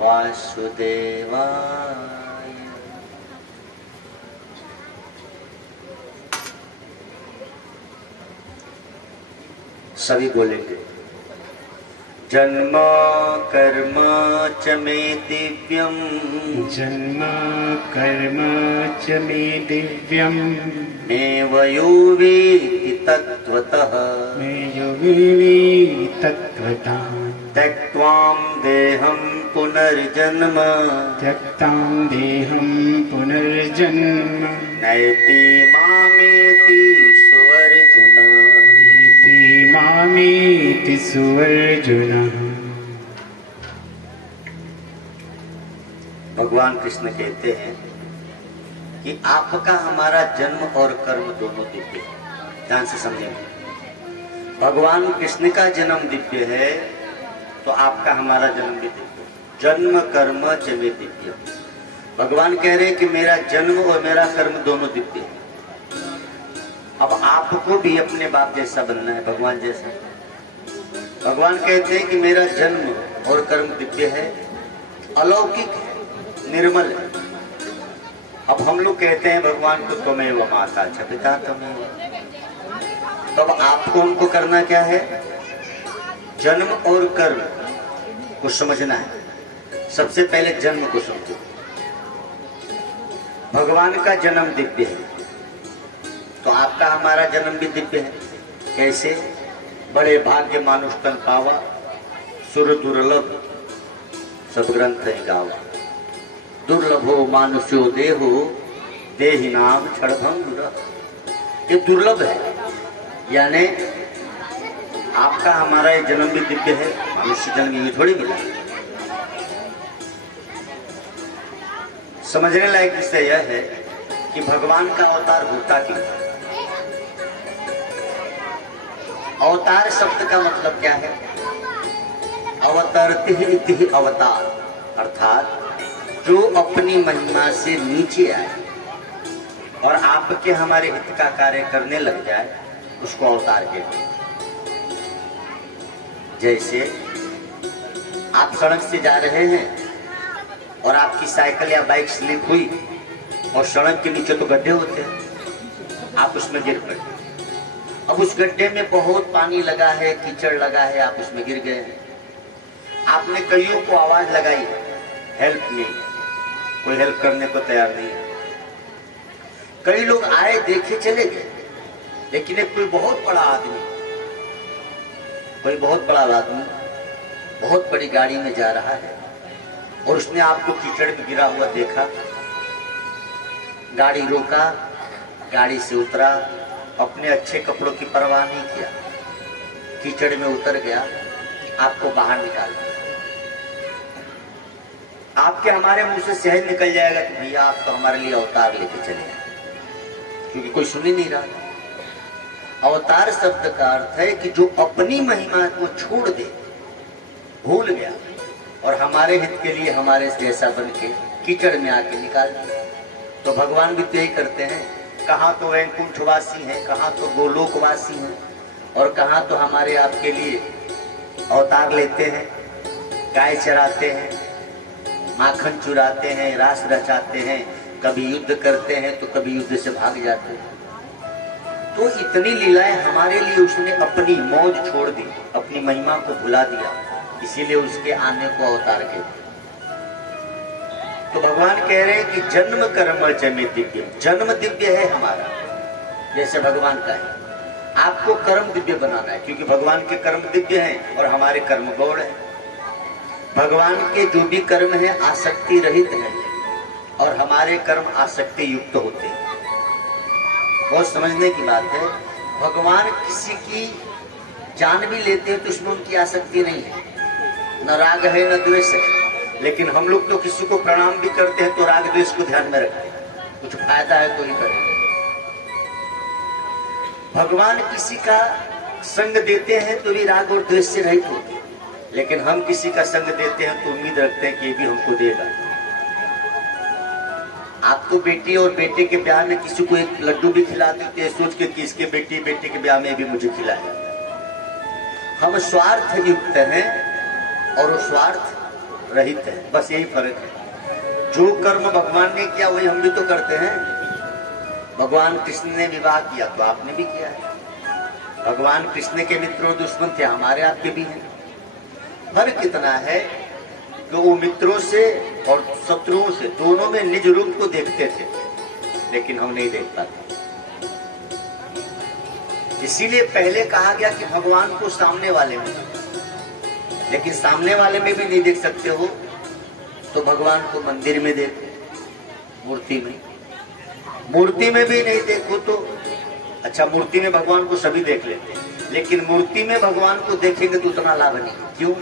वासुदेवाय। सभी बोलेंगे। जन्म कर्म च मे दिव्यम, जन्म कर्म च मे दिव्यम, नैव यो वेत्ति तत्त्वतः, मे यो वेत्ति तत्त्वतः। त्यक्त्वां देहं पुनर्जन्म, त्यक्तां देहं पुनर्जन्म, नैति मामेति सुवर्जुन। नेति मामेति सुवर्जुन। भगवान कृष्ण कहते हैं कि आपका हमारा जन्म और कर्म दोनों दिव्य है। ध्यान से समझें। भगवान कृष्ण का जन्म दिव्य है तो आपका हमारा जन्म भी दिव्य है। जन्म कर्म च मे दिव्य। भगवान कह रहे हैं कि मेरा जन्म और मेरा कर्म दोनों दिव्य है। अब आपको भी अपने बाप जैसा बनना है, भगवान जैसा। भगवान कहते हैं कि मेरा जन्म और कर्म दिव्य है, अलौकिक है, निर्मल है। अब हम लोग कहते हैं भगवान को त्वमेव माता च पिता त्वमेव। तो अब आपको हमको करना क्या है? जन्म और कर्म को समझना है। सबसे पहले जन्म को समझो। भगवान का जन्म दिव्य है तो आपका हमारा जन्म भी दिव्य है। कैसे? बड़े भाग्य मानुष तन पावा, सुर दुर्लभ सब ग्रंथ है गावा। दुर्लभो मानुष्यो देहो, देहि नाम क्षणभंगुर। ये दुर्लभ है, यानी आपका हमारा ये जन्म भी दिव्य है। मनुष्य जन्म ये थोड़ी मिला। समझने लायक विषय यह है कि भगवान का अवतार होता क्यों? अवतार शब्द का मतलब क्या है? अवतरति इति अवतार, अर्थात जो अपनी महिमा से नीचे आए और आपके हमारे हित का कार्य करने लग जाए उसको अवतार कहते हैं। जैसे आप सड़क से जा रहे हैं और आपकी साइकिल या बाइक स्लिप हुई और सड़क के नीचे तो गड्ढे होते हैं, आप उसमें गिर पड़े। अब उस गड्ढे में बहुत पानी लगा है, कीचड़ लगा है, आप उसमें गिर गए हैं। आपने कईयों को आवाज लगाई, हेल्प नहीं, कोई हेल्प करने को तैयार नहीं है। कई लोग आए, देखे, चले गए। लेकिन एक कोई बहुत बड़ा आदमी बहुत बड़ी गाड़ी में जा रहा है और उसने आपको कीचड़ में गिरा हुआ देखा, गाड़ी रोका, गाड़ी से उतरा, अपने अच्छे कपड़ों की परवाह नहीं किया, कीचड़ में उतर गया, आपको बाहर निकाल दिया। आपके हमारे मुंह से सहज निकल जाएगा कि भैया आप तो हमारे लिए अवतार लेके चले आए, क्योंकि कोई सुन ही नहीं रहा। अवतार शब्द का अर्थ है कि जो अपनी महिमा को छोड़ दे, भूल गया और हमारे हित के लिए हमारे जैसा बन के कीचड़ में आके निकाल दिया। तो भगवान भी तो यही करते हैं। कहाँ तो वैकुंठवासी हैं, कहाँ तो गोलोकवासी हैं और कहाँ तो हमारे आपके लिए अवतार लेते हैं, गाय चराते हैं, माखन चुराते हैं, रास रचाते हैं, कभी युद्ध करते हैं तो कभी युद्ध से भाग जाते हैं। तो इतनी लीलाएं हमारे लिए उसने अपनी मौज छोड़ दी, अपनी महिमा को भुला दिया, इसीलिए उसके आने को अवतार कहते। तो भगवान कह रहे हैं कि जन्म कर्म च मे दिव्य। जन्म दिव्य है हमारा, जैसे भगवान का है। आपको कर्म दिव्य बनाना है, क्योंकि भगवान के कर्म दिव्य हैं और हमारे कर्म गौण है। भगवान के जो भी कर्म है आसक्ति रहित है और हमारे कर्म आसक्ति युक्त होते हैं। बहुत समझने की बात है। भगवान किसी की जान भी लेते हैं तो उसमें उनकी आसक्ति नहीं है, न राग है न द्वेष है। लेकिन हम लोग तो किसी को प्रणाम भी करते हैं तो राग द्वेष को ध्यान में रखते हैं, कुछ फायदा है तो ही करें। भगवान किसी का संग देते हैं तो भी राग और द्वेष से रहित होते हैं, लेकिन हम किसी का संग देते हैं तो उम्मीद रखते हैं कि ये भी हमको देगा। आप तो बेटी और बेटे के ब्याह में किसी को एक लड्डू भी खिला देते हैं सोच के कि इसके बेटे के ब्याह में भी मुझे खिलाया। हम स्वार्थ युक्त हैं और वो स्वार्थ रहित है, बस यही फर्क है। जो कर्म भगवान ने किया वही हम भी तो करते हैं। भगवान कृष्ण ने विवाह किया तो आपने भी किया है। भगवान कृष्ण के मित्र और दुश्मन थे, हमारे आपके भी हैं। फर्क कितना है कि वो मित्रों से और शत्रुओं से दोनों में निज रूप को देखते थे, लेकिन हम नहीं देख पाते। इसीलिए पहले कहा गया कि भगवान को सामने वाले में, लेकिन सामने वाले में भी नहीं देख सकते हो तो भगवान को मंदिर में देखो, मूर्ति में। मूर्ति में भी नहीं देखो तो अच्छा, मूर्ति में भगवान को सभी देख लेते हैं, लेकिन मूर्ति में भगवान को देखेंगे तो उतना लाभ नहीं। क्यों?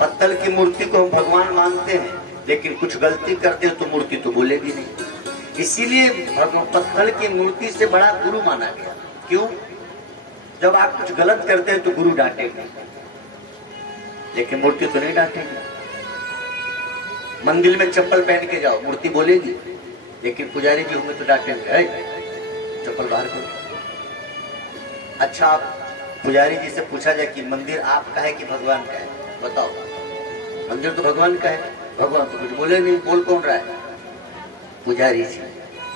पत्थर की मूर्ति को हम भगवान मानते हैं, लेकिन कुछ गलती करते हैं तो मूर्ति तो बोलेगी नहीं। इसीलिए पत्थर की मूर्ति से बड़ा गुरु माना गया। क्यों? जब आप कुछ गलत करते हैं तो गुरु डांटेंगे, लेकिन मूर्ति तो नहीं डांटेगी। मंदिर में चप्पल पहन के जाओ, मूर्ति बोलेगी, लेकिन पुजारी जी होंगे तो डांटेंगे, चप्पल बाहर करो। अच्छा, आप पुजारी जी से पूछा जाए कि मंदिर आपका है कि भगवान का है, बताओ। मंदिर तो भगवान का है, भगवान तो कुछ बोले नहीं। बोल कौन रहा है? पुजारी जी।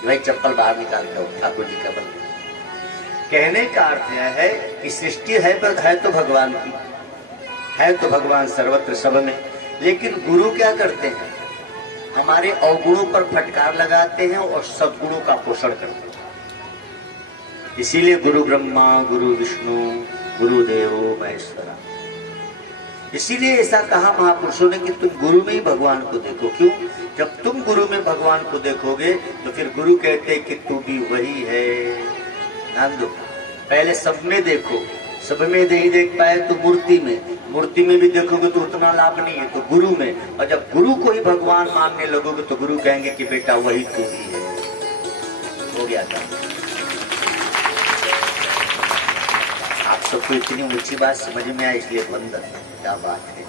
भाई चप्पल बाहर निकाल के ठाकुर जी का मंदिर। कहने का अर्थ यह है कि सृष्टि है तो भगवान की है, तो भगवान सर्वत्र सब में। लेकिन गुरु क्या करते हैं? हमारे अवगुणों पर फटकार लगाते हैं और सद्गुणों का पोषण करते हैं। इसीलिए गुरु ब्रह्मा गुरु विष्णु गुरु देवो महेश्वरा। इसीलिए ऐसा कहा महापुरुषों ने कि तुम गुरु में ही भगवान को देखो। क्यों? जब तुम गुरु में भगवान को देखोगे तो फिर गुरु कहते हैं कि तू भी वही है। ध्यान दो, पहले सब में देखो, सब में नहीं देख पाए तो मूर्ति में भी देखोगे तो उतना लाभ नहीं है, तो गुरु में। और जब गुरु को ही भगवान मानने लगोगे तो गुरु कहेंगे कि बेटा वही तू ही है। हो गया था। आप सबको इतनी ऊंची बात समझ में आई, इसलिए वंदन। क्या बात है,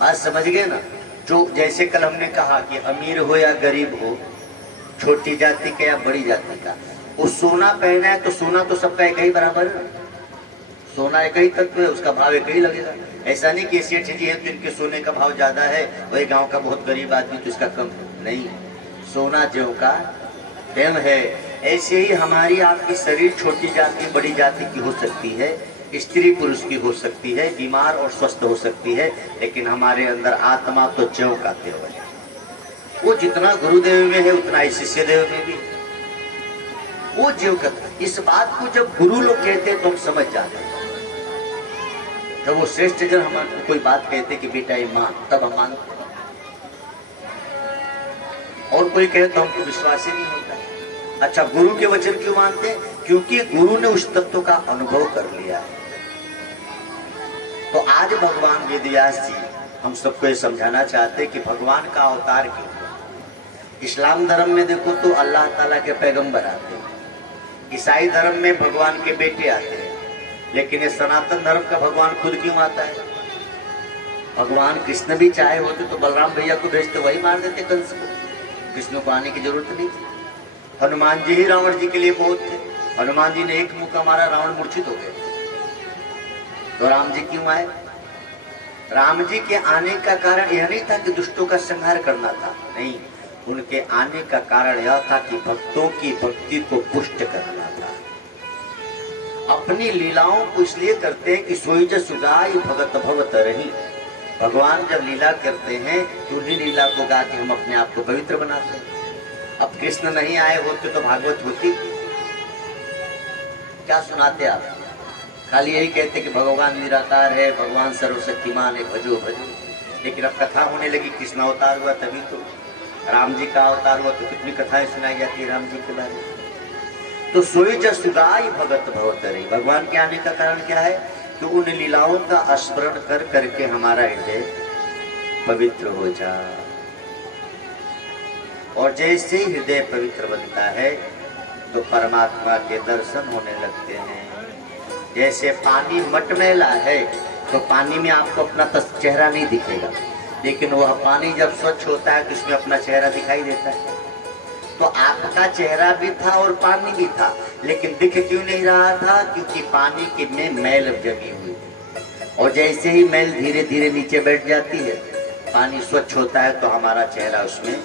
बात समझ गए ना? जो जैसे कल हमने कहा कि अमीर हो या गरीब हो, छोटी जाति का या बड़ी जाति का, वो सोना पहना है तो सोना तो सबका एक ही बराबर है। सोना एक ही तत्व है, उसका भाव एक ही लगेगा। ऐसा नहीं कि सेठ जी है तो इनके सोने का भाव ज्यादा है, वही गांव का बहुत गरीब आदमी तो इसका कम नहीं। सोना ज्यों का त्यों है। ऐसे ही हमारी आपकी शरीर छोटी जाति बड़ी जाति की हो सकती है, स्त्री पुरुष की हो सकती है, बीमार और स्वस्थ हो सकती है, लेकिन हमारे अंदर आत्मा तो ज्यों का त्यों है। वो जितना गुरुदेव में है उतना ही शिष्य देव में भी है। वो ज्यों का, इस बात को जब गुरु लोग कहते हैं तो हम समझ जाते हैं। जब वो श्रेष्ठ जन हमारे कोई बात कहते कि बेटा ये मान, तब हम मानते। और कोई कहे तो हमको विश्वास ही नहीं होता। अच्छा, गुरु के वचन क्यों मानते हैं? क्योंकि गुरु ने उस तत्व का अनुभव कर लिया है। तो आज भगवान वेदव्यास जी हम सबको ये समझाना चाहते हैं कि भगवान का अवतार क्यों है। इस्लाम धर्म में देखो तो अल्लाह ताला के पैगंबर आते हैं, ईसाई धर्म में भगवान के बेटे आते हैं, लेकिन ये सनातन धर्म का भगवान खुद क्यों आता है? भगवान कृष्ण भी चाहे होते तो बलराम भैया को भेजते, वही मार देते कंस को। कृष्ण को आने की जरूरत नहीं थी। हनुमान जी ही रावण जी के लिए बहुत थे। हनुमान जी ने एक मुक्का मारा, रावण मूर्छित हो गए। तो राम जी क्यों आए? राम जी के आने का कारण यह नहीं था कि दुष्टों का संहार करना था, नहीं। उनके आने का कारण यह था कि भक्तों की भक्ति को पुष्ट करना था। अपनी लीलाओं को इसलिए करते हैं कि सोई जस सुगाई भगत भगत रही। भगवान जब लीला करते हैं तो उन्हीं लीला को गा के हम अपने आप को पवित्र बनाते हैं। अब कृष्ण नहीं आए होते तो भागवत होती? क्या सुनाते आप? खाली यही कहते कि भगवान निराकार है, भगवान सर्वशक्तिमान है, भजो भजो। लेकिन अब कथा होने लगी, कृष्ण अवतार हुआ तभी तो, राम जी का अवतार हुआ तो कितनी कथाएं सुनाई जाती है राम जी के बारे में। तो सोई जस सुगाई भगत भगत रही। भगवान के आने का कारण क्या है? कि उन लीलाओं का स्मरण कर करके हमारा हृदय पवित्र हो जाए। और जैसे ही हृदय पवित्र बनता है तो परमात्मा के दर्शन होने लगते हैं। जैसे पानी मटमैला है तो पानी में आपको अपना चेहरा नहीं दिखेगा, लेकिन वह पानी जब स्वच्छ होता है तो उसमें अपना चेहरा दिखाई देता है। तो आपका चेहरा भी था और पानी भी था, लेकिन दिख क्यों नहीं रहा था? क्योंकि पानी के में मैल जमी हुई थी। और जैसे ही मैल धीरे धीरे नीचे बैठ जाती है पानी स्वच्छ होता है तो हमारा चेहरा उसमें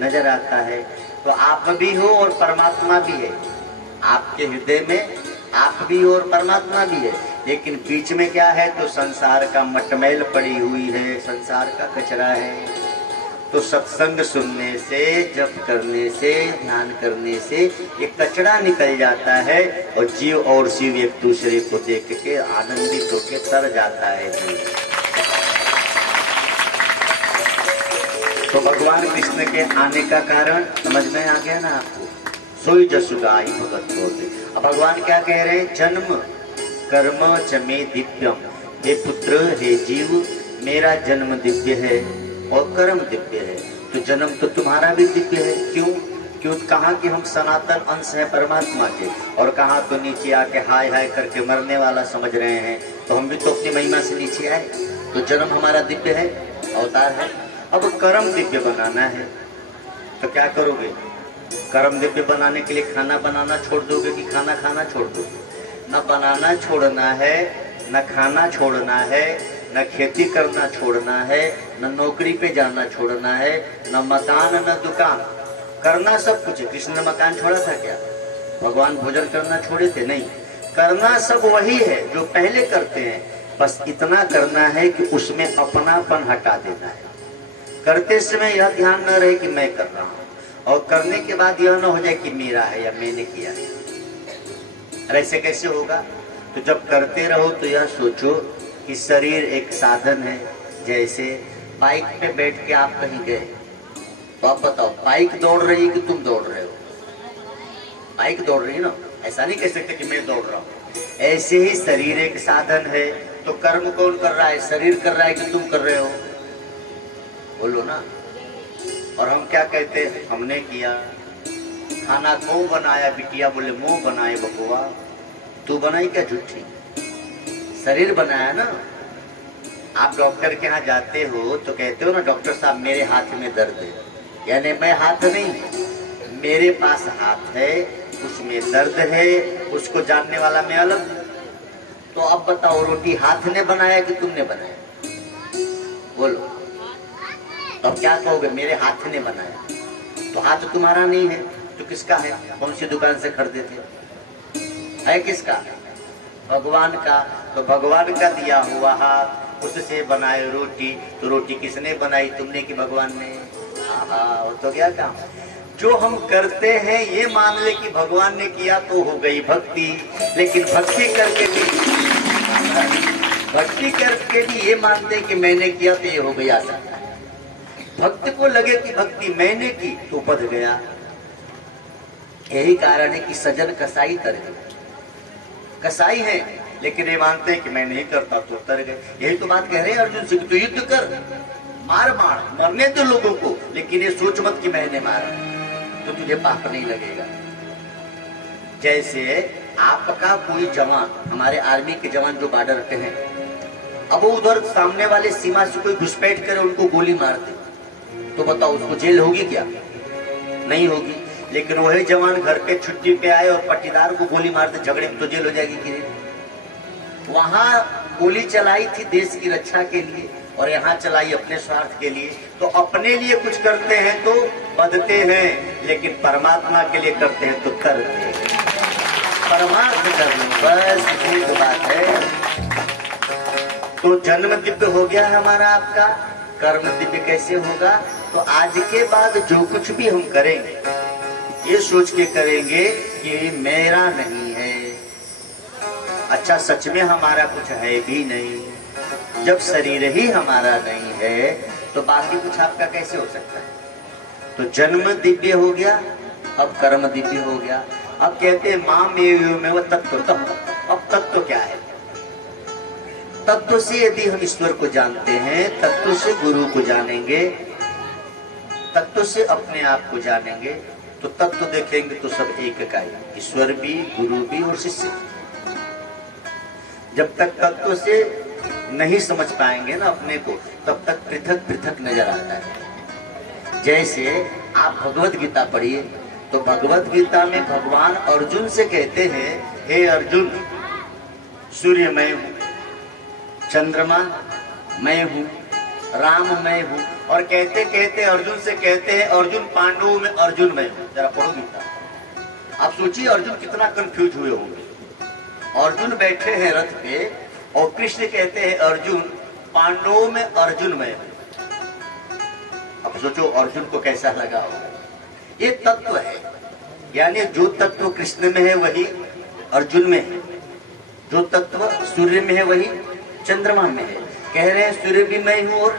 नजर आता है। तो आप भी हो और परमात्मा भी है, आपके हृदय में आप भी हो और परमात्मा भी है, लेकिन बीच में क्या है? तो संसार का मटमैल पड़ी हुई है, संसार का कचरा है। तो सत्संग सुनने से, जप करने से, ध्यान करने से ये कचरा निकल जाता है और जीव और शिव एक दूसरे को देख के आनंदित होकर तर जाता है जीव। तो भगवान कृष्ण के आने का कारण समझ में आ गया ना आपको? सोई जसुगाई भगत होते। अब भगवान क्या कह रहे हैं? जन्म कर्म च मे दिव्यम, हे पुत्र, हे जीव, मेरा जन्म दिव्य है और कर्म दिव्य है। तो जन्म तो तुम्हारा भी दिव्य है। क्यों? क्यों? कहा कि हम सनातन अंश है परमात्मा के, और कहा तो नीचे आके हाय हाय करके मरने वाला समझ रहे हैं। तो हम भी तो अपनी महिमा से नीचे आए। तो जन्म हमारा दिव्य है, अवतार है। अब कर्म दिव्य बनाना है तो क्या करोगे? कर्म दिव्य बनाने के लिए खाना बनाना छोड़ दोगे कि खाना खाना छोड़ दोगे? न बनाना छोड़ना है, न खाना छोड़ना है, न खेती करना छोड़ना है, न नौकरी पे जाना छोड़ना है, न मकान न दुकान, करना सब कुछ है। कृष्ण ने मकान छोड़ा था क्या? भगवान भोजन करना छोड़े थे? नहीं। करना सब वही है जो पहले करते हैं, बस इतना करना है कि उसमें अपनापन हटा देना है। करते समय यह ध्यान न रहे कि मैं कर रहा हूं, और करने के बाद यह न हो जाए कि मेरा है या मैंने किया है। ऐसे कैसे होगा? तो जब करते रहो तो यह सोचो कि शरीर एक साधन है। जैसे बाइक पे बैठ के आप कहीं गए तो आप बताओ, बाइक दौड़ रही है कि तुम दौड़ रहे हो? बाइक दौड़ रही है ना, ऐसा नहीं कह सकते कि मैं दौड़ रहा हूं। ऐसे ही शरीर एक साधन है। तो कर्म कौन कर रहा है? शरीर कर रहा है कि तुम कर रहे हो? बोलो ना। और हम क्या कहते हैं? हमने किया। खाना कौन बनाया? बिटिया बोले मुंह बनाए बकुआ। तू बनाई क्या झूठी? शरीर बनाया ना। आप डॉक्टर के यहाँ जाते हो तो कहते हो ना, डॉक्टर साहब मेरे हाथ में दर्द है, यानी मैं हाथ नहीं, मेरे पास हाथ है, उसमें दर्द है, उसको जानने वाला मैं अलग। तो अब बताओ, रोटी हाथ ने बनाया कि तुमने बनाया? बोलो। अब क्या कहोगे? मेरे हाथ ने बनाया। तो हाथ तुम्हारा नहीं है तो किसका है? कौन सी दुकान से खरीदे थे? है किसका? भगवान का। तो भगवान का दिया हुआ हाथ, उससे बनाए रोटी। तो रोटी किसने बनाई? तुमने कि भगवान ने? वो तो क्या काम। जो हम करते हैं ये मान ले कि भगवान ने किया तो हो गई भक्ति। लेकिन भक्ति करके भी ये मानते कि मैंने किया तो ये हो गई आशा। भक्त को लगे कि भक्ति मैंने की तो बध गया। यही कारण है कि सजन कसाई तर गए। कसाई है लेकिन ये मानते हैं कि मैं नहीं करता तो तर गए। यही तो बात कह रहे हैं अर्जुन से, तो युद्ध कर, मार मार, मरने दो लोगों को, लेकिन ये सोच मत कि मैंने मारा तो तुझे पाप नहीं लगेगा। जैसे आपका कोई जवान, हमारे आर्मी के जवान जो बॉर्डर पे हैं, अब वो उधर सामने वाले सीमा से कोई घुसपैठ करे, उनको गोली मार दे, तो बताओ उसको जेल होगी क्या? नहीं होगी। लेकिन वही जवान घर पे छुट्टी पे आए और पट्टीदार को गोली मार दे, झगड़े में तो जेल हो जाएगी कि नहीं? वहां गोली चलाई थी देश की रक्षा के लिए और यहाँ चलाई अपने स्वार्थ के लिए। तो अपने लिए कुछ करते हैं तो बदते हैं, लेकिन परमात्मा के लिए करते हैं तो करते हैं। परमार्थ कर लो, बस इतनी तो बात है। तो जन्म दिव्य हो गया हमारा, आपका कर्म दिव्य कैसे होगा? तो आज के बाद जो कुछ भी हम करेंगे ये सोच के करेंगे कि मेरा नहीं है। अच्छा, सच में हमारा कुछ है भी नहीं। जब शरीर ही हमारा नहीं है तो बाकी कुछ आपका कैसे हो सकता है? तो जन्म दिव्य हो गया, अब कर्म दिव्य हो गया। अब कहते हैं मां में वो तत्व। अब तत्व क्या है? तत्व से यदि हम ईश्वर को जानते हैं, तत्व से गुरु को जानेंगे, तत्व से अपने आप को जानेंगे, तो तत्व देखेंगे तो सब एक का ही, ईश्वर भी, गुरु भी और शिष्य। जब तक तत्व से नहीं समझ पाएंगे ना अपने को, तब तक पृथक पृथक नजर आता है। जैसे आप भगवत गीता पढ़िए तो भगवत गीता में भगवान अर्जुन से कहते हैं, हे अर्जुन, सूर्य मैं हूं, चंद्रमा मैं हूं, राम मैं हूं। और कहते कहते अर्जुन से कहते हैं अर्जुन पांडवों में अर्जुन मैं हूं। जरा पढ़ो गीता। आप सोचिए अर्जुन कितना कंफ्यूज हुए होंगे। अर्जुन बैठे हैं रथ पे और कृष्ण कहते हैं अर्जुन पांडवों में अर्जुन मैं हूं। अब सोचो अर्जुन को कैसा लगा होगा। ये तत्व है, यानी जो तत्व कृष्ण में है वही अर्जुन में है, जो तत्व सूर्य में है वही चंद्रमा में है। कह रहे हैं सूर्य भी मैं हूं और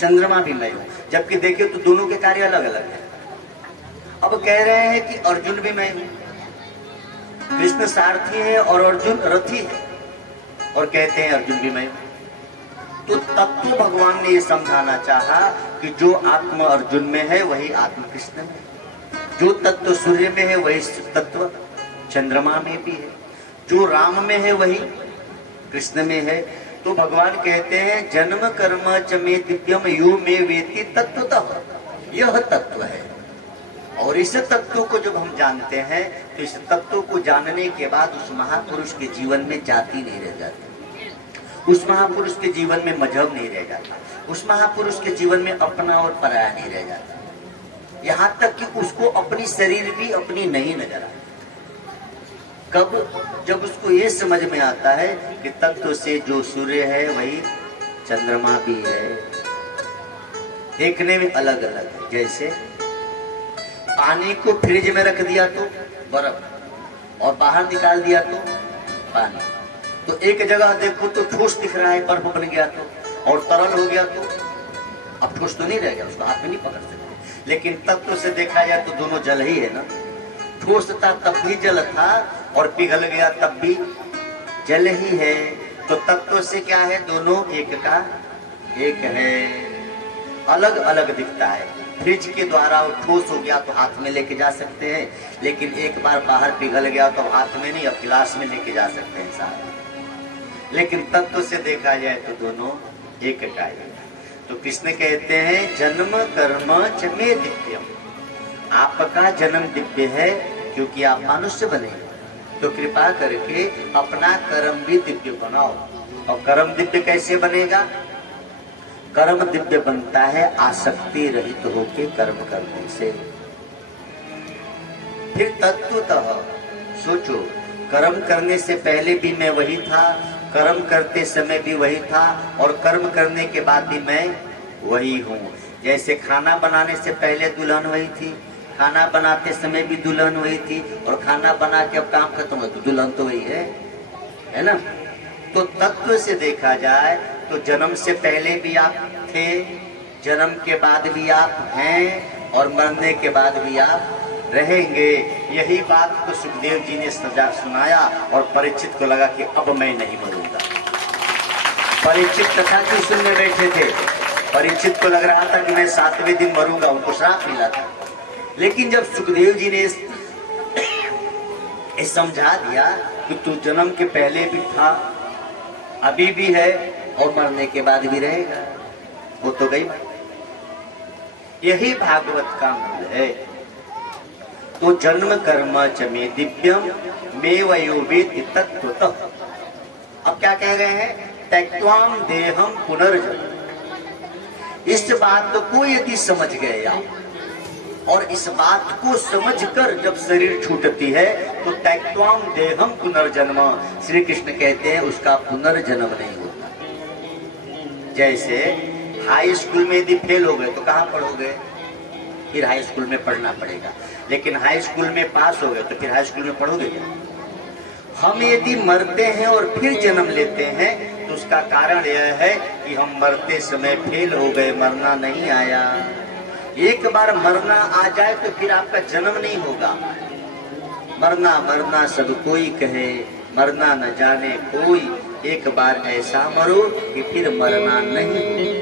चंद्रमा भी मैं हूं, जबकि देखिए तो दोनों के कार्य अलग अलग हैं। अब कह रहे हैं कि अर्जुन भी मैं हूं, कृष्ण सारथी है और अर्जुन रथी है, और कहते हैं अर्जुन भी मैं हूं। तो तत्व भगवान ने ये समझाना चाहा कि जो आत्मा अर्जुन में है वही आत्मा कृष्ण में, जो तत्व सूर्य में है वही तत्व चंद्रमा में भी है, जो राम में है वही कृष्ण में है। तो भगवान कहते हैं जन्म कर्म च मे दिव्यम यो मे वेति तत्वतः, यह तत्व है। और इस तत्व को जब हम जानते हैं तो इस तत्व को जानने के बाद उस महापुरुष के जीवन में जाति नहीं रह जाती, उस महापुरुष के जीवन में मजहब नहीं रह जाता, उस महापुरुष के जीवन में अपना और पराया नहीं रह जाता, यहाँ तक कि उसको अपनी शरीर भी अपनी नहीं नजर आती। कब? जब उसको ये समझ में आता है कि तत्व से जो सूर्य है वही चंद्रमा भी है, देखने में अलग अलग है। जैसे पानी को फ्रिज में रख दिया तो बर्फ, और बाहर निकाल दिया तो पानी। तो एक जगह देखो तो ठोस दिख रहा है, बर्फ बन गया तो, और तरल हो गया तो अब ठोस तो नहीं रह गया, उसको हाथ में नहीं पकड़ सकते। लेकिन तत्व से देखा जाए तो दोनों जल ही है ना, ठोस था तब भी जल था और पिघल गया तब भी जल ही है। तो तत्व से क्या है, दोनों एक का एक है, अलग अलग दिखता है। फ्रिज के द्वारा वो ठोस हो गया तो हाथ में लेके जा सकते हैं, लेकिन एक बार बाहर पिघल गया तो हाथ में नहीं, अब गिलास में लेके जा सकते हैं साथ। लेकिन तत्व से देखा जाए तो दोनों एक का ही। तो कृष्ण कहते हैं जन्म कर्म च मे दिव्यम, आपका जन्म दिव्य है क्योंकि आप मनुष्य बने, तो कृपा करके अपना कर्म भी दिव्य बनाओ। और कर्म दिव्य कैसे बनेगा? कर्म दिव्य बनता है आसक्ति रहित होके कर्म करने से। फिर तत्वतः सोचो, कर्म करने से पहले भी मैं वही था, कर्म करते समय भी वही था, और कर्म करने के बाद भी मैं वही हूँ। जैसे खाना बनाने से पहले दुल्हन वही थी, खाना बनाते समय भी दुल्हन वही थी, और खाना बना के अब काम खत्म हो तो दुल्हन तो वही है ना। तो तत्व से देखा जाए तो जन्म से पहले भी आप थे, जन्म के बाद भी आप हैं, और मरने के बाद भी आप रहेंगे। यही बात तो सुखदेव जी ने सजा सुनाया, और परीक्षित को लगा कि अब मैं नहीं मरूंगा। परीक्षित कथा क्यों सुनने बैठे थे? परीक्षित को लग रहा था कि मैं 7वें दिन मरूंगा, उनको श्राप मिला था। लेकिन जब सुखदेव जी ने समझा दिया कि तू जन्म के पहले भी था, अभी भी है, और मरने के बाद भी रहेगा, वो तो गई। यही भागवत का मूल है। तो जन्म कर्म च मे दिव्यम मे वयो वेति तत्वतः। अब क्या कह रहे हैं? त्यक्त्वाम देहम पुनर्जन्म। इस बात को यदि समझ गए आप, और इस बात को समझकर जब शरीर छूटती है तो त्यक्त्वाम देहम पुनर्जन्म, श्री कृष्ण कहते हैं उसका पुनर्जन्म नहीं होता। जैसे हाई स्कूल में यदि फेल हो गए तो कहाँ पढ़ोगे? फिर हाई स्कूल में पढ़ना पड़ेगा। लेकिन हाई स्कूल में पास हो गए तो फिर हाई स्कूल में पढ़ोगे क्या? हम यदि मरते हैं और फिर जन्म लेते हैं तो उसका कारण यह है कि हम मरते समय फेल हो गए, मरना नहीं आया। एक बार मरना आ जाए तो फिर आपका जन्म नहीं होगा। मरना मरना सब कोई कहे, मरना न जाने कोई, एक बार ऐसा मरो कि फिर मरना नहीं हो।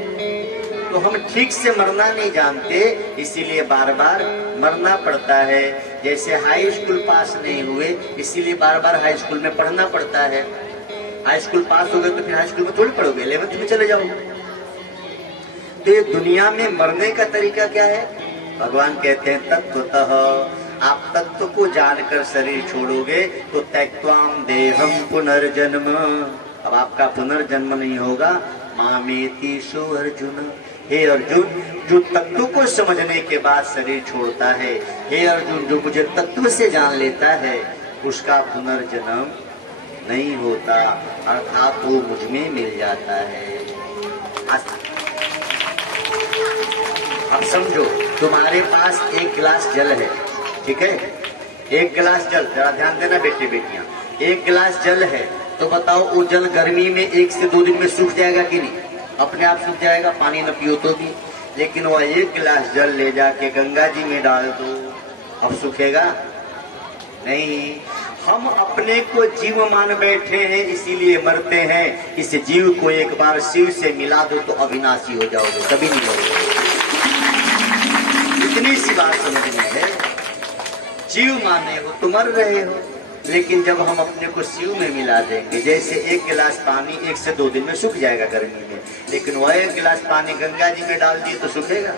तो हम ठीक से मरना नहीं जानते, इसीलिए बार बार मरना पड़ता है। जैसे हाई स्कूल पास नहीं हुए, इसीलिए बार बार हाई स्कूल में पढ़ना पड़ता है। हाई स्कूल पास हो गए तो फिर हाई स्कूल में थोड़ी पढ़ोगे, 11th में चले जाओ। तो ये दुनिया में मरने का तरीका क्या है? भगवान कहते हैं तत्वतः, आप तत्व को जानकर शरीर छोड़ोगे तो त्यक्त्वाम देहम पुनर्जन्म। अब आपका पुनर्जन्म नहीं होगा, मामेति सो अर्जुन। हे अर्जुन, जो तत्व को समझने के बाद शरीर छोड़ता है, हे अर्जुन जो मुझे तत्व से जान लेता है, उसका पुनर्जन्म नहीं होता, अर्थात वो मुझ में मिल जाता है। अब समझो, तुम्हारे पास एक गिलास जल है, ठीक है, एक गिलास जल, जरा ध्यान देना बेटे बेटियां, एक गिलास जल है, तो बताओ वो जल गर्मी में 1 से 2 दिन में सूख जाएगा कि नहीं? अपने आप सूख जाएगा, पानी न पियो तो भी। लेकिन वह एक गिलास जल ले जाके गंगा जी में डाल दो, अब सूखेगा नहीं। हम अपने को जीव मान बैठे हैं, इसीलिए मरते हैं। इस जीव को एक बार शिव से मिला दो तो अविनाशी हो जाओगे, कभी नहीं मरोगे। इतनी सी बात समझ में है। जीव माने हो तो मर रहे हो, लेकिन जब हम अपने को शिव में मिला देंगे, जैसे एक गिलास पानी 1 से 2 दिन में सूख जाएगा गर्मी में, लेकिन वह एक गिलास पानी गंगा जी में डाल दिए तो सूखेगा।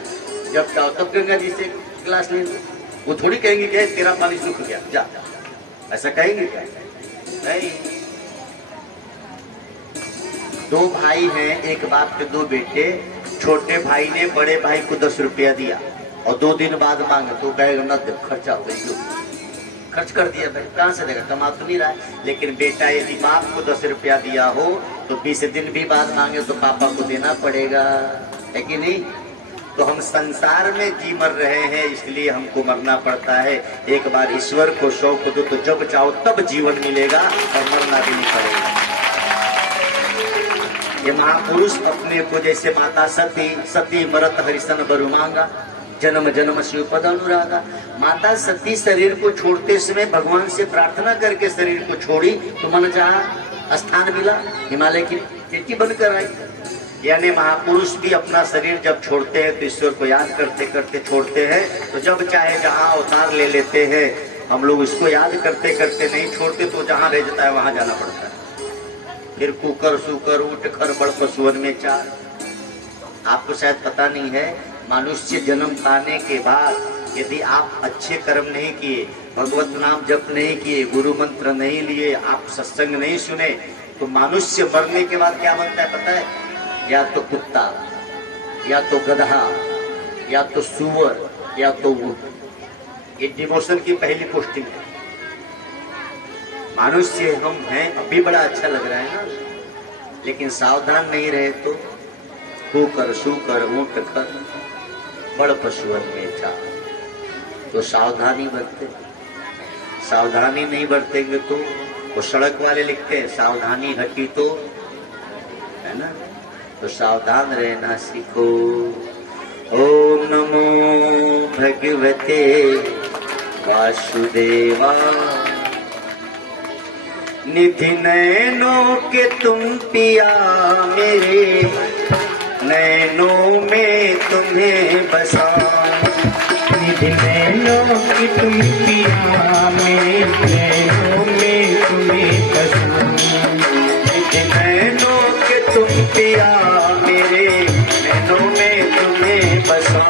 जब चाहो तब गंगा जी से गिलास ले लो, वो थोड़ी कहेंगे कि तेरा पानी सूख गया जा, ऐसा कहेंगे क्या? नहीं। 2 भाई हैं, एक बाप के 2 बेटे। छोटे भाई ने बड़े भाई को 10 रुपया दिया और 2 दिन बाद मांगे तो कहेगा न दे, खर्चा हो गई, खर्च कर दिया भाई, कहां से देगा, कमा तो नहीं रहा है। लेकिन बेटा यदि बाप को 10 रुपया दिया हो तो 20 दिन भी बाद मांगे तो पापा को देना पड़ेगा, है कि नहीं? तो हम संसार में जी मर रहे हैं, इसलिए हमको मरना पड़ता है। एक बार ईश्वर को शौक दो तो जब चाहो तब जीवन मिलेगा और मरना भी नहीं पड़ेगा। ये महापुरुष अपने को जैसे माता सती मरत हरिसन बरु मांगा, जन्म जन्म शिव पद अनुरागा। माता सती शरीर को छोड़ते समय भगवान से प्रार्थना करके शरीर को छोड़ी तो मन चाहा स्थान मिला, हिमालय की चेटी बनकर आई। यानी महापुरुष भी अपना शरीर जब छोड़ते हैं तो ईश्वर को याद करते करते छोड़ते हैं, तो जब चाहे जहाँ अवतार ले लेते हैं। हम लोग इसको याद करते करते नहीं छोड़ते तो जहाँ रह जाता है वहां जाना पड़ता है। फिर कुकर सुकर उठ खर बड़ पशुअन में चार। आपको शायद पता नहीं है, मनुष्य जन्म पाने के बाद यदि आप अच्छे कर्म नहीं किए, भगवत नाम जप नहीं किए, गुरु मंत्र नहीं लिए, आप सत्संग नहीं सुने, तो मनुष्य मरने के बाद क्या बनता है पता है? या तो कुत्ता, या तो गधा, या तो सुअर, या तो ऊंट। ये डिवोशन की पहली पोस्टिंग है। मनुष्य हम हैं, अभी बड़ा अच्छा लग रहा है ना, लेकिन सावधान नहीं रहे तो कुकर सुकर ऊंट खर बड़ पशुअन में चार। तो सावधानी बरते, सावधानी नहीं बरतेंगे तो वो सड़क वाले लिखते हैं सावधानी हटी तो, है ना? तो सावधान रहना सीखो। ओम नमो भगवते वासुदेवा। निधि नैनों के तुम पिया मेरे, नैनों में तुम्हें बसा। निधि नैनों की तुम पिया मेरे, नैनों में तुम्हें बसा। निधि नैनों के तुम पिया मेरे, नैनों में तुम्हें बसा।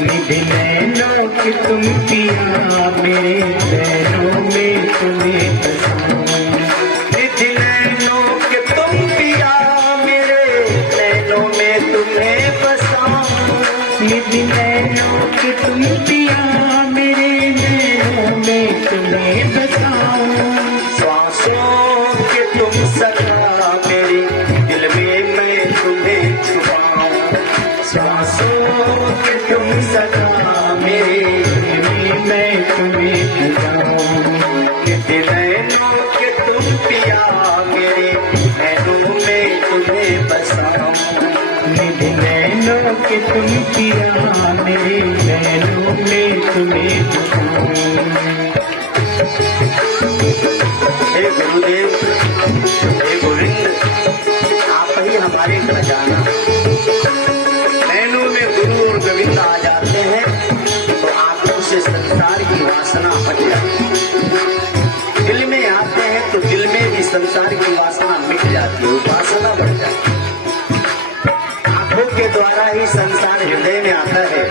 निधि नैनों की तुम पिया मेरे, नैनों में तुम्हें बसा। निधि नैनों के तुम पिया मेरे, नैनों में तुम्हें बसा। निधि नैनों की तुम पिया मेरे, नैनों में तुम्हें बसा। श्वासों के तुम सखा मेरे, दिल में मैं तुम्हें छुपाऊं। श्वासों के तुम सखा मेरे, दिल में मैं तुम्हें छुपाऊं। निधि नैनों के तुम पिया मेरे, नैनों में तुम्हें बसाऊं। निधि नैनों के तुम पिया मेरे, नैनों में तुम्हें बसाऊं। हे गुरुदेव, हे गोविंद, आप ही हमारे खजाना। नैनों में गुरु और गोविंद आ जाते हैं तो आंखों से संसार की वासना हट जाती है। दिल में आते हैं तो दिल में भी संसार की वासना मिट जाती है, वासना बढ़ जाती है। आंखों के द्वारा ही संसार हृदय में आता है,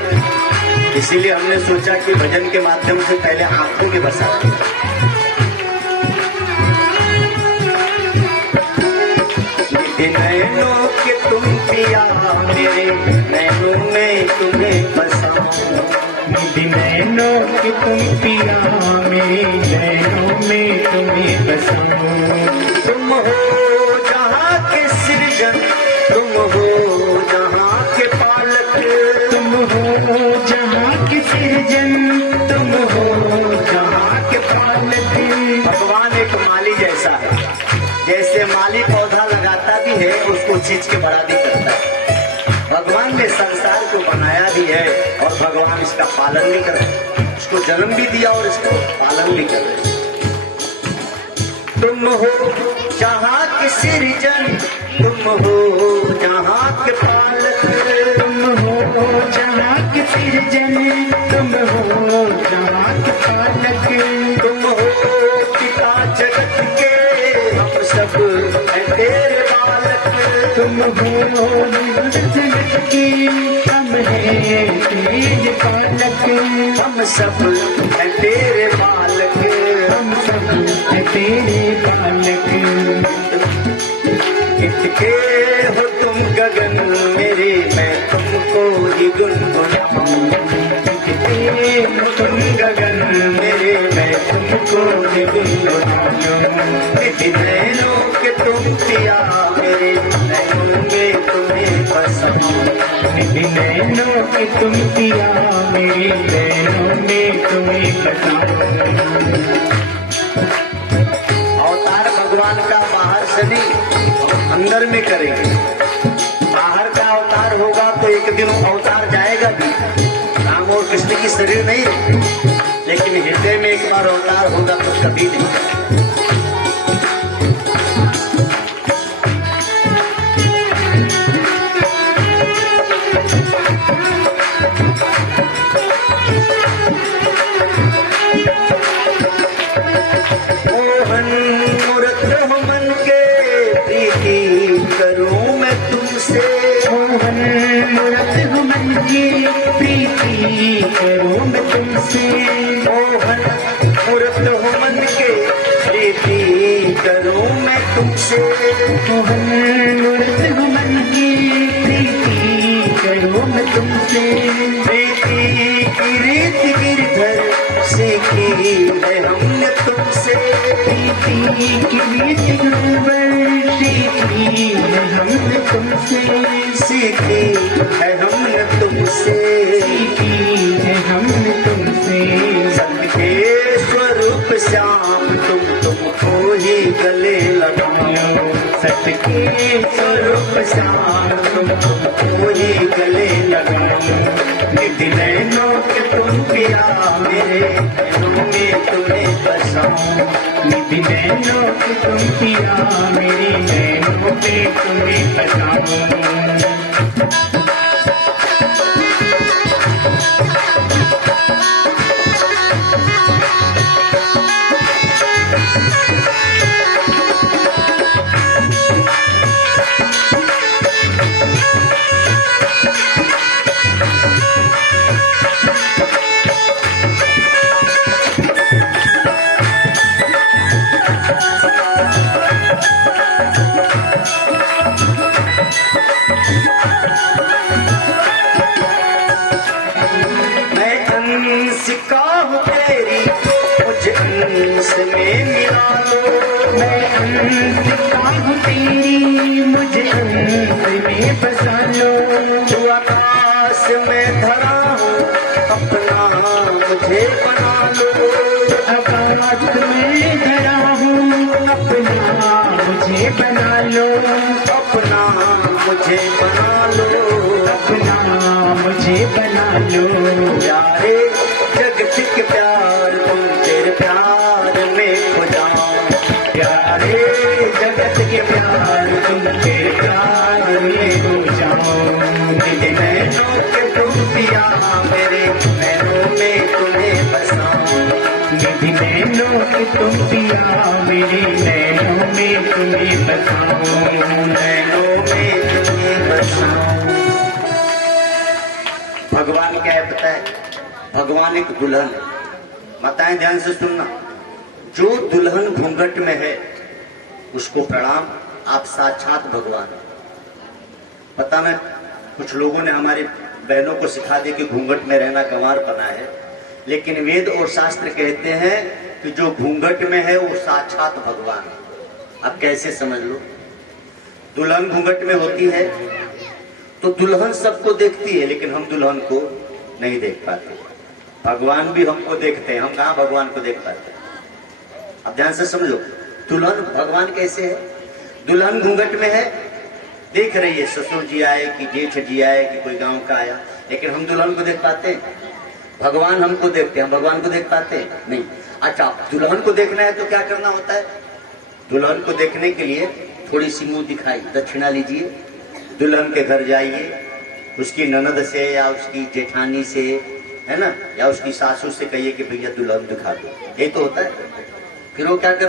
इसीलिए हमने सोचा कि भजन के माध्यम से पहले आंखों में बसा निधि नैनों के तुम पिया मेरे नैनों में तुम्हें बसाऊं। निधि नैनों के तुम पिया मेरे नैनों में तुम्हें बसाऊं। तुम हो जहाँ के सृजन, तुम हो जहाँ के पालक, तुम हो जहाँ के सृजन, तुम हो जहाँ के पालक। भगवान एक माली जैसा है, जैसे माली पौधा लगाता भी है उसको चीज के बड़ा भी करता है। भगवान ने संसार को बनाया भी है और भगवान इसका पालन भी कर रहे हैं, इसको जन्म भी दिया और इसको पालन भी कर रहे हैं। तुम हो जहाँ के सृजन, तुम हो जहाँ के पालक, तुम हो जहाँ के सृजन, तुम हो जहाँ के पालक। तुम हो पिता जगत के, हम सब हैं तेरे बालक। तुम हो जगत की, हम हैं तेरे पालक। हम सब हैं तेरे बालक, हम सब हैं तेरे पालक। किसके हो तुम गगन मेरे, मैं तुमको ही गुनगुनाऊं। तुम गगन मेरे, मैं तुमको ही गुनगुनाऊं। निधि नैनों के तुम पिया मेरे नैनों में तुम्हें बसाऊं। निधि नैनों के तुम पिया मेरे नैनों में तुम्हें बसाऊं। अवतार भगवान का बाहर से नहीं अंदर में करेंगे। बाहर का अवतार होगा तो एक दिन अवतार जाएगा भी, राम और कृष्ण की शरीर नहीं रहेगी, लेकिन हृदय में एक बार अवतार होगा तो कभी नहीं। मोहन मूरत हो मन के, प्रीति करूं मैं तुमसे। मोहन मूरत हो मन की, प्रीति करूं मैं तुमसे। मोहन मूरत हो मन के, प्रीति करूं मैं तुमसे। मोहन मूरत हो मन की, प्रीति करूं मैं तुमसे। प्रीति की रीत गिरधर सीखी है हमने तुमसे। प्रीति की रीत गिरधर सीखी है हमने तुमसे। सीखी है हमने तुमसे। सीखी है हमने तुमसे। सबके स्वरूप श्याम तुमको ही गले लगाओ। सबके स्वरूप श्याम तुमको ही गले लगाओ। निधि नैनों के तुम पिया मेरे नैनों में तुम्हें बसाऊं। निधि नैनों के तुम पिया मेरे नैनों में तुम्हें बसाऊं। मैं अंशिका हूँ तेरी, मुझे अंश में मिला लो। मैं अंशिका हूँ तेरी, मुझे अंश में बसा लो। तू आकाश में धरा हूँ, अपना मुझे बना लो। आकाश में धरा हूँ, अपना मुझे बना लो। अपना मुझे बना लो। अपना मुझे बना लो। प्यारे जगत के प्यार तुम तेरे प्यार में खो जाओ। प्यारे जगत के प्यार तुम तेरे प्यार में खो जाओ। निधि नैनों के तुम पिया मेरे नैनों में तुम्हें बसाऊं। निधि नैनों के तुम पिया मेरे नैनों में तुम्हें बसाऊं। नैनों में तुम्हें बसाऊं। भगवान क्या है पता है? भगवान एक दुल्हन है। बताएं ध्यान से सुनना, जो दुल्हन घूंघट में है उसको प्रणाम, आप साक्षात भगवान हैं। पता नहीं कुछ लोगों ने हमारी बहनों को सिखा दिया कि घूंघट में रहना गंवारपना है, लेकिन वेद और शास्त्र कहते हैं कि जो घूंघट में है वो साक्षात भगवान है। अब कैसे समझ लो, दुल्हन घूंघट में होती है तो दुल्हन सबको देखती है, लेकिन हम दुल्हन को नहीं देख पाते। भगवान भी हमको देखते हैं, हम कहां भगवान को देख पाते हैं। अब ध्यान से समझो, दुल्हन भगवान कैसे है? दुल्हन घूंघट में है, देख रही है ससुर जी आए कि जेठ जी आए कि कोई गांव का आया, लेकिन हम दुल्हन को देख पाते हैं? भगवान हमको देखते हैं, हम भगवान को देख पाते हैं? नहीं। अच्छा, दुल्हन को देखना है तो क्या करना होता है? दुल्हन को देखने के लिए थोड़ी सी मुंह दिखाई, दक्षिणा लीजिए, दुल्हन के घर जाइए, उसकी ननद से या उसकी जेठानी से, है ना, या उसकी सासू से कहिए कि भैया दुल्हन दिखा दो। ये तो होता है। फिर वो क्या कर